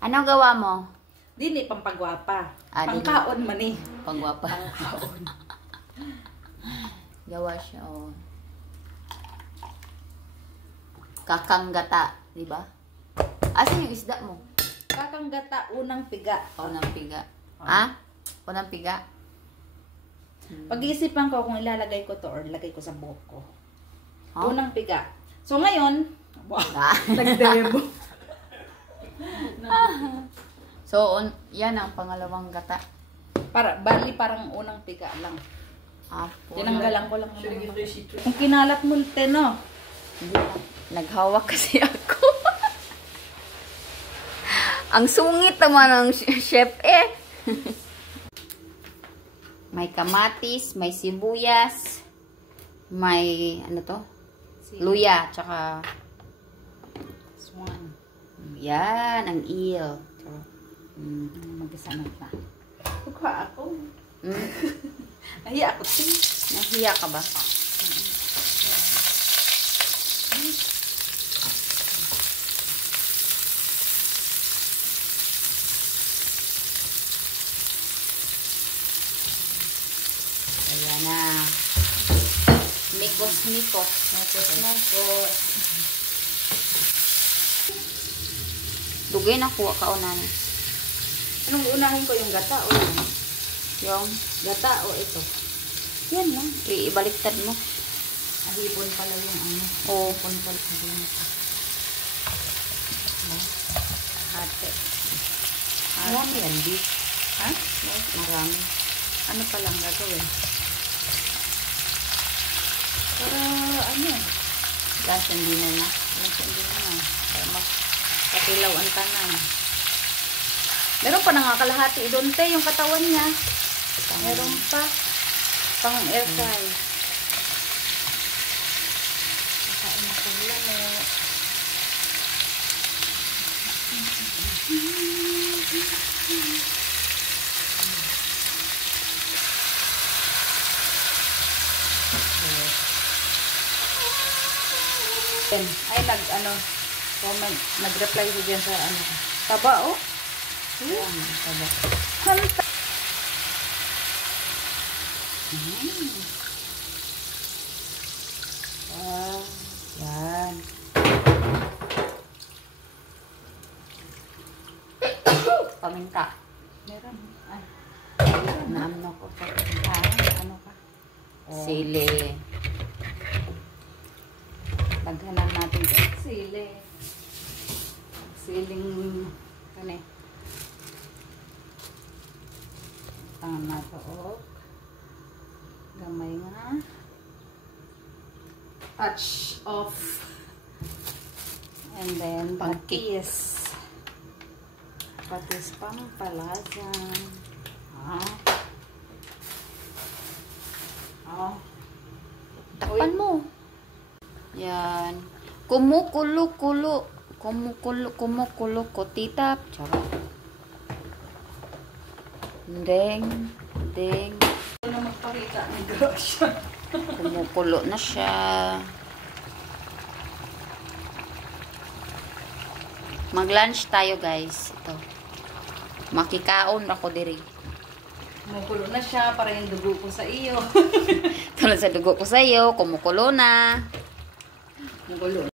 Ano gawa mo? Dili pampagwapa. Dili. Pangkaon man eh. Pangwapa. Pangkaon. Gawa siya, oh. Kakanggata, di ba? Asan yung isda mo? Kakanggata, unang piga. Unang piga. Ha? Unang piga? Pag-iisipan ko kung ilalagay ko to or lagay ko sa buhok ko. Huh? Unang piga. So ngayon, Ah. nag-demo. So, yan ang pangalawang gata. Bali parang unang piga lang. Tinanggalan ko lang naman. Kung kinalat mo, no? Naghawak kasi ako. Ang sungit naman ng chef eh. May kamatis, may sibuyas, may ano to? Luya, tsaka Swan. yan, ang eel. Mag-isa na pa. Kuha ako. Mm. Nahiya ako. Nahiya ka ba? Ayan na. Mikos-mikos. Mikos-mikos. Dugay na kuha ka una na. Anong unahin ko, yung gata o yung Yung gata o ito? yan lang. Ibaliktad mo. Ahipon pala yung ano. Oo. Ahipon pala yung Hati. Marami yan, di? Ha? Yes, marami. Ano palang gagawin? Para ano? Gas and dinner na. Gas and dinner na. Para mas katilaw ang tanan. Meron pa nangakalahati doon, te, yung katawan niya. Meron pa. Pang air fry. Kakain ako lang eh. Ay, comment, nag-reply ko dyan sa ano. Taba, oh. Ayan, taba. Yan. Paminta. Meron. Ay. Namno ko sa Ano ka? sili. Daghanan natin ito. Sili. Siling kani. Tangan na ito. Oh. Gamay nga. Touch of And then, patis. patis pang palasa. Takpan mo. Yan. Kumukulo-kulo. Kumukulo kutitap. Charot. Deng. Ito na magparita ng grosya. Kumukulo na siya. Mag-lunch tayo, guys. Ito. Makikaon ako diri. Kumukulo na siya para yung dugo ko sa iyo. Tulad sa dugo ko sa iyo, kumukulo na. Kumukulo